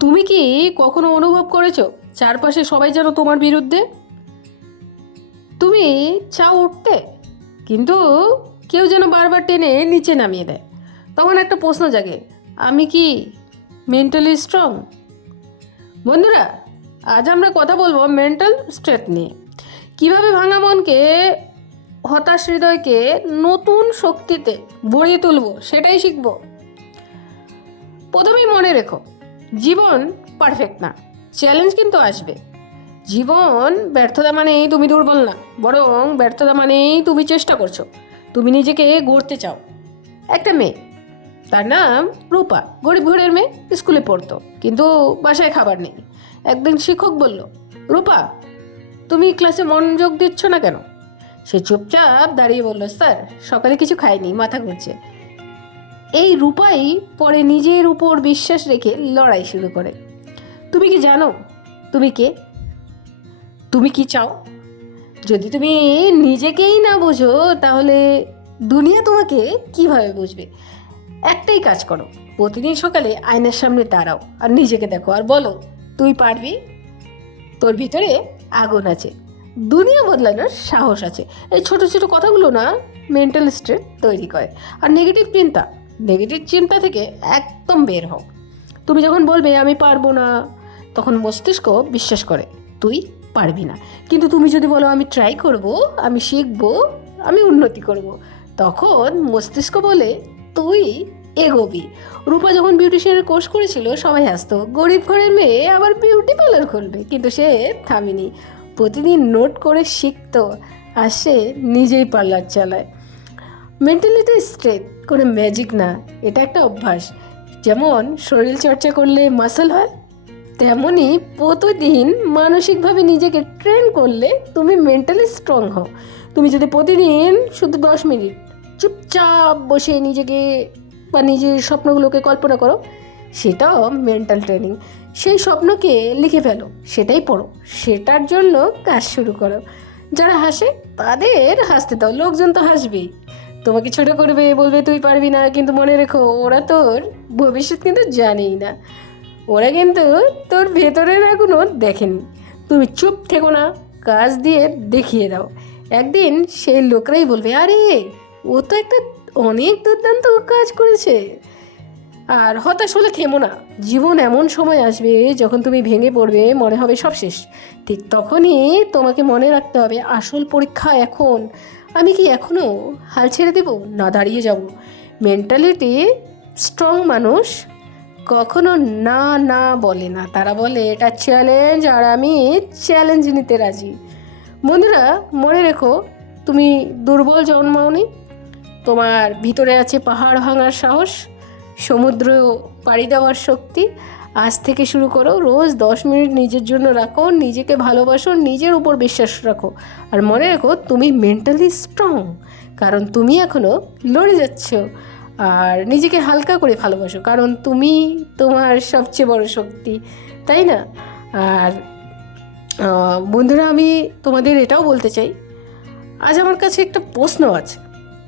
তুমি কি কখনো অনুভব করেছ চারপাশে সবাই যেন তোমার বিরুদ্ধে? তুমি চাও উঠতে, কিন্তু কেউ যেন বারবার টেনে নিচে নামিয়ে দেয়। তখন একটা প্রশ্ন জাগে, আমি কি মেন্টালি স্ট্রং বন্ধুরা, আজ আমরা কথা বলব মেন্টাল স্ট্রেট নিয়ে। কীভাবে ভাঙা মনকে, হতাশ হৃদয়কে নতুন শক্তিতে ভরিয়ে তুলবো সেটাই শিখব। প্রথমেই মনে রেখো জীবন পারফেক্ট না। চ্যালেঞ্জ কিন্তু আসবে। জীবন ব্যর্থতা মানেই তুমি দুর্বল না, বরং ব্যর্থতা মানেই তুমি চেষ্টা করছ। তুমি নিজেকে গড়তে চাও। একটা মেয়ে, তার নাম রূপা। গরিব ঘরের মেয়ে, স্কুলে পড়তো, কিন্তু বাসায় খাবার নেই। একদিন শিক্ষক বলল, রূপা, তুমি ক্লাসে মনোযোগ দিচ্ছ না কেন? সে চুপচাপ দাঁড়িয়ে বলল, স্যার, সকালে কিছু খাইনি, মাথা ঘুরছে। এই রূপাই পরে নিজের উপর বিশ্বাস রেখে লড়াই শুরু করে। তুমি কি জানো? তুমি কে? তুমি কি চাও? যদি তুমি নিজেকেই না বোঝো, তাহলে দুনিয়া তোমাকে কীভাবে বুঝবে? একটাই কাজ করো, প্রতিদিন সকালে আয়নার সামনে দাঁড়াও আর নিজেকে দেখো আর বলো, তুই পারবি? তোর ভিতরে আগুন আছে, দুনিয়া বদলানোর সাহস আছে। এই ছোট ছোট কথাগুলো না মেন্টাল স্ট্রেট তৈরি করে। আর নেগেটিভ চিন্তা নেগেটিভ চিন্তা থেকে একদম বের হও। তুমি যখন বলবে, আমি পারব না, তখন মস্তিষ্ক বিশ্বাস করে, তুই পারবি না। কিন্তু তুমি যদি বলো, আমি ট্রাই করব, আমি শিখব, আমি উন্নতি করব, তখন মস্তিষ্ক বলে, তুই এগোবি। রূপা যখন বিউটিশিয়ানের কোর্স করেছিল, সবাই হাসতো, গরিব ঘরের মেয়ে আবার বিউটি পার্লার খুলবে। কিন্তু সে থামেনি। প্রতিদিন নোট করে শিখতো, আর সে নিজেই পার্লার চালায়। মেন্টালিটি স্ট্রেথ কোনো ম্যাজিক না, এটা একটা অভ্যাস। যেমন শরীর চর্চা করলে মাসল হয় তেমনই প্রতিদিন মানসিকভাবে নিজেকে ট্রেন করলে তুমি মেন্টালি স্ট্রং হও। তুমি যদি প্রতিদিন শুধু দশ মিনিট চুপচাপ বসে নিজেকে বা নিজের স্বপ্নগুলোকে কল্পনা করো, সেটাও মেন্টাল ট্রেনিং সেই স্বপ্নকে লিখে ফেলো, সেটাই পড়ো, সেটার জন্য কাজ শুরু করো। যারা হাসে, তাদের হাসতে দাও, লোকজন তো হাসবেই। তোমাকে ছোট করবে, বলবে তুই পারবি না, কিন্তু মনে রেখো, ওরা তোর ভবিষ্যৎ কিন্তু জানেই না। ওরা কিন্তু তোর ভেতরের এখনও দেখেনি। তুমি চুপ থেকো না, কাজ দিয়ে দেখিয়ে দাও। একদিন সেই লোকরাই বলবে, আরে, ও তো একটা অনেক দুর্দান্ত কাজ করেছে। আর হতাশ হলে থেমো না, জীবন এমন সময় আসবে যখন তুমি ভেঙে পড়বে, মনে হবে সব শেষ ঠিক তখনই তোমাকে মনে রাখতে হবে, আসল পরীক্ষা এখন। আমি কি এখনও হাল ছেড়ে দেব? না, দাঁড়িয়ে যাব মেন্টালিটি স্ট্রং মানুষ কখনো না না বলে না। তারা বলে, এটা চ্যালেঞ্জ আর আমি চ্যালেঞ্জ নিতে রাজি। বন্ধুরা, মনে রেখো, তুমি দুর্বল জন্মাওনি। তোমার ভিতরে আছে পাহাড় ভাঙার সাহস, সমুদ্র পাড়ি দেওয়ার শক্তি আজ থেকে শুরু করো, রোজ দশ মিনিট নিজের জন্য রাখো, নিজেকে ভালোবাসো, নিজের উপর বিশ্বাস রাখো। আর মনে রাখো, তুমি মেন্টালি স্ট্রং কারণ তুমি এখনও লড়ে যাচ্ছ। আর নিজেকে হালকা করে ভালোবাসো, কারণ তুমি তোমার সবচেয়ে বড় শক্তি, তাই না? আর বন্ধুরা, আমি তোমাদের এটাও বলতে চাই, আজ আমার কাছে একটা প্রশ্ন আছে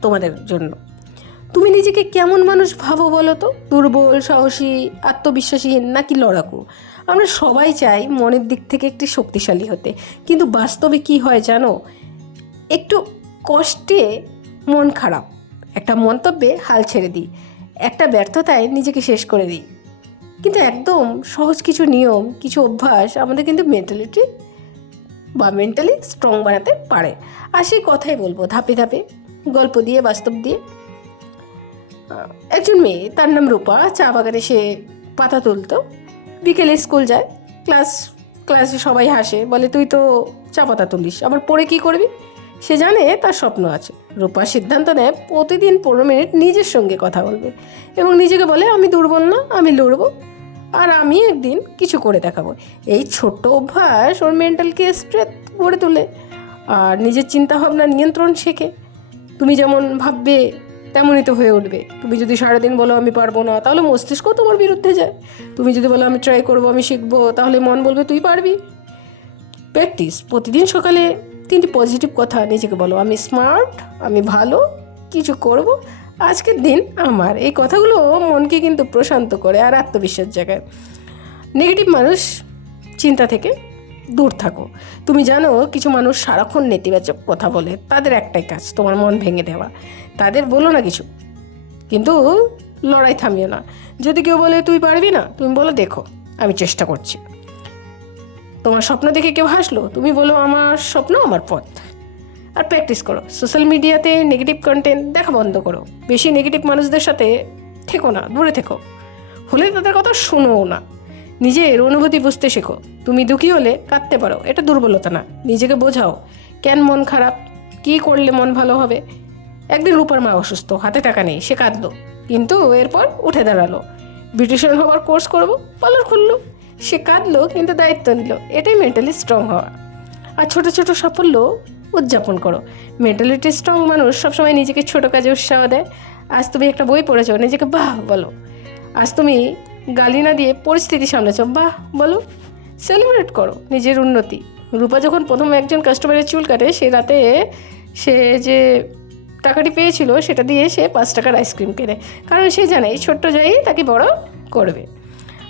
তোমাদের জন্য। তুমি নিজেকে কেমন মানুষ ভাবো বলো তো? দুর্বল, সাহসী আত্মবিশ্বাসী নাকি লড়াকু? আমরা সবাই চাই মনের দিক থেকে একটি শক্তিশালী হতে। কিন্তু বাস্তবে কি হয় জানো? একটু কষ্টে মন খারাপ। একটা মন্তব্যে হাল ছেড়ে দিই। একটা ব্যর্থতায় নিজেকে শেষ করে দিই। কিন্তু একদম সহজ কিছু নিয়ম, কিছু অভ্যাস আমাদের কিন্তু মেন্টালিটি বা মেন্টালি স্ট্রং বানাতে পারে। আর সেই কথাই বলব ধাপে ধাপে। গল্প দিয়ে, বাস্তব দিয়ে একজন মেয়ে, তার নাম রূপা। চা বাগানে সে পাতা তুলতো। বিকেলে স্কুল যায়। ক্লাস, ক্লাসে সবাই হাসে, বলে, তুই তো চা পাতা তুলিস, আবার পরে কি করবি? সে জানে তার স্বপ্ন আছে। রূপা সিদ্ধান্ত নেয়, প্রতিদিন পনেরো মিনিট নিজের সঙ্গে কথা বলবে এবং নিজেকে বলে, আমি দুর্বল না, আমি লড়বো, আর আমি একদিন কিছু করে দেখাবো। এই ছোট্ট অভ্যাস ওর মেন্টালকে স্ট্রেথ গড়ে তোলে। আর নিজের চিন্তাভাবনা নিয়ন্ত্রণ শেখে। তুমি যেমন ভাববে তেমনই তো হয়ে উঠবে। তুমি যদি সারাদিন বলো আমি পারব না, তাহলে মস্তিষ্ক তোমার বিরুদ্ধে যায়। তুমি যদি বলো আমি ট্রাই করব, আমি শিখব, তাহলে মন বলবে তুই পারবি। প্র্যাকটিস প্রতিদিন সকালে তিনটি পজিটিভ কথা নিজেকে বলো, আমি স্মার্ট আমি ভালো, কিছু করব। আজকের দিন আমার, এই কথাগুলো মনকে কিন্তু প্রশান্ত করে আর আত্মবিশ্বাস জাগায়। নেগেটিভ মানুষ চিন্তা থেকে দূর থাকো। তুমি জানো, কিছু মানুষ সারাক্ষণ নেতিবাচক কথা বলে, তাদের একটাই কাজ, তোমার মন ভেঙে দেওয়া। তাদের বলো না কিছু। কিন্তু লড়াই থামিও না। যদি কেউ বলে, তুই পারবি না? তুমি বলো, দেখো, আমি চেষ্টা করছি। তোমার স্বপ্ন দেখে কেউ হাসলো? তুমি বলো, আমার স্বপ্ন আমার পথ। আর প্র্যাকটিস করো। সোশ্যাল মিডিয়াতে নেগেটিভ কন্টেন্ট দেখা বন্ধ করো। বেশি নেগেটিভ মানুষদের সাথে থেকো না, দূরে থেকো। হলে তাদের কথা শুনোও না। নিজের অনুভূতি বুঝতে শেখো। তুমি দুঃখী হলে কাঁদতে পারো, এটা দুর্বলতা না। নিজেকে বোঝাও, কেন মন খারাপ? কী করলে মন ভালো হবে? একদিন রূপার মা অসুস্থ, হাতে টাকা নেই, সে কাঁদলো। কিন্তু এরপর উঠে দাঁড়াল। বিউটিশিয়ান হওয়ার কোর্স করব পার্লার খুললো। সে কাঁদলো, কিন্তু দায়িত্ব নিল। এটাই মেন্টালি স্ট্রং হওয়া। আর ছোট ছোট সাফল্য উদযাপন করো। মেন্টালিটি স্ট্রং মানুষ সবসময় নিজেকে ছোট কাজে উৎসাহ দেয়। আজ তুমি একটা বই পড়েছো, নিজেকে বাহ বলো। আজ তুমি গালি না দিয়ে পরিস্থিতি সামলেছ, বাহ, বলো। সেলিব্রেট করো নিজের উন্নতি। রূপা যখন প্রথম একজন কাস্টমারের চুল কাটে, সে রাতে সে যে টাকাটি পেয়েছিল, সেটা দিয়ে সে পাঁচ টাকার আইসক্রিম কেনে। কারণ সে জানে, এই ছোট্ট জায়গায় তাকে বড় করবে।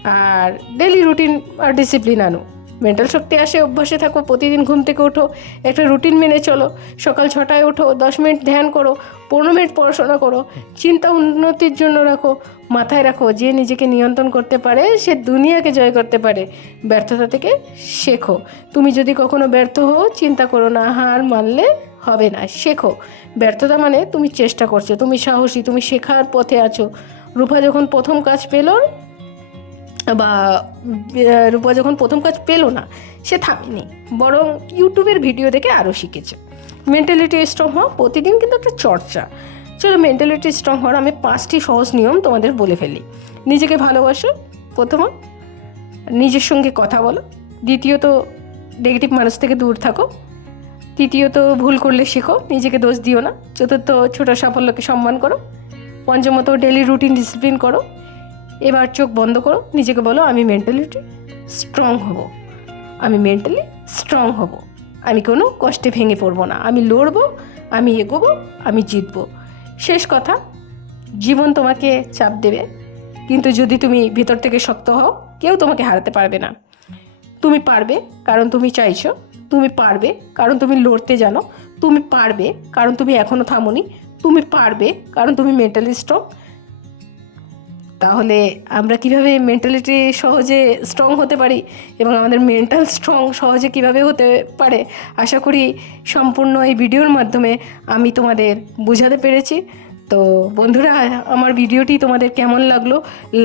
আর ডেলি রুটিন আর ডিসিপ্লিন আনো। মেন্টাল শক্তি আসে, অভ্যাসে থাকো, প্রতিদিন ঘুম থেকে ওঠো, একটা রুটিন মেনে চলো, সকাল ছটায় ওঠো, দশ মিনিট ধ্যান করো, পনেরো মিনিট পড়াশোনা করো, চিন্তা উন্নতির জন্য রাখো, মাথায় রাখো, যে নিজেকে নিয়ন্ত্রণ করতে পারে, সে দুনিয়াকে জয় করতে পারে, ব্যর্থতা থেকে শেখো। তুমি যদি কখনো ব্যর্থ হও, চিন্তা করো না, হার মানলে হবে না, শেখো। ব্যর্থতা মানে তুমি চেষ্টা করছ, তুমি সাহসী, তুমি শেখার পথে আছো। রূপা যখন প্রথম কাজ পেল বা রূপা যখন প্রথম কাজ পেল না, সে থামেনি, বরং ইউটিউবের ভিডিও দেখে আরও শিখেছে। মেন্টালিটি স্ট্রং হওয়া প্রতিদিন কিন্তু একটা চর্চা। চলো মেন্টালিটি স্ট্রং হওয়ার আমি পাঁচটি সহজ নিয়ম তোমাদের বলে ফেলি। নিজেকে ভালোবাসো প্রথমত নিজের সঙ্গে কথা বলো, দ্বিতীয়ত নেগেটিভ মানুষ থেকে দূর থাকো, তৃতীয়ত ভুল করলে শেখো, নিজেকে দোষ দিও না, চতুর্থ ছোট সাফল্যকে সম্মান করো, পঞ্চমত ডেলি রুটিন ডিসিপ্লিন করো এবার চোখ বন্ধ করো। নিজেকে বলো, আমি মেন্টালিটি স্ট্রং হব। আমি মেন্টালি স্ট্রং হব। আমি কোনো কষ্টে ভেঙে পড়ব না। আমি লড়বো, আমি এগোবো, আমি জিতবো। শেষ কথা, জীবন তোমাকে চাপ দেবে। কিন্তু যদি তুমি ভিতর থেকে শক্ত হও, কেউ তোমাকে হারাতে পারবে না। তুমি পারবে কারণ তুমি চাইছো। তুমি পারবে কারণ তুমি লড়তে জানো। তুমি পারবে কারণ তুমি এখনও থামোনি। তুমি পারবে কারণ তুমি মেন্টালি স্ট্রং তাহলে আমরা কীভাবে মেন্টালিটি সহজে স্ট্রং হতে পারি এবং আমাদের মেন্টাল স্ট্রং সহজে কীভাবে হতে পারে? আশা করি সম্পূর্ণ এই ভিডিওর মাধ্যমে আমি তোমাদের বোঝাতে পেরেছি। তো বন্ধুরা, আমার ভিডিওটি তোমাদের কেমন লাগল?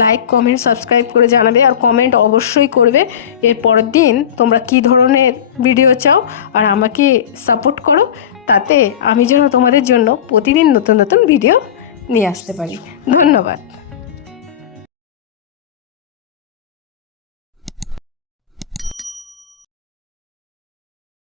লাইক কমেন্ট সাবস্ক্রাইব করে জানাবে আর কমেন্ট অবশ্যই করবে। এর পরের দিন তোমরা কী ধরনের ভিডিও চাও আর আমাকে সাপোর্ট করো, তাতে আমি যেন তোমাদের জন্য প্রতিদিন নতুন নতুন ভিডিও নিয়ে আসতে পারি। ধন্যবাদ।